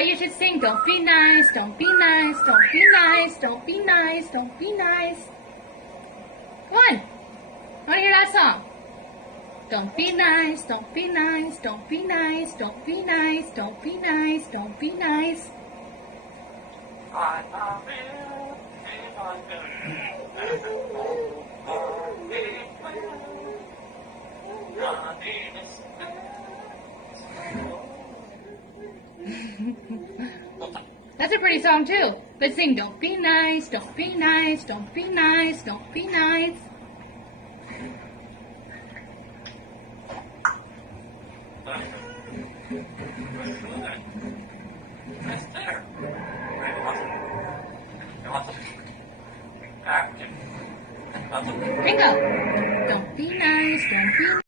But you should sing, don't be nice, don't be nice, don't be nice, don't be nice, don't be nice. Come on. I want to hear that song. Don't be nice, don't be nice, don't be nice, don't be nice, don't be nice, don't be nice. That's a pretty song too. Let's sing, don't be nice, don't be nice, don't be nice, don't be nice.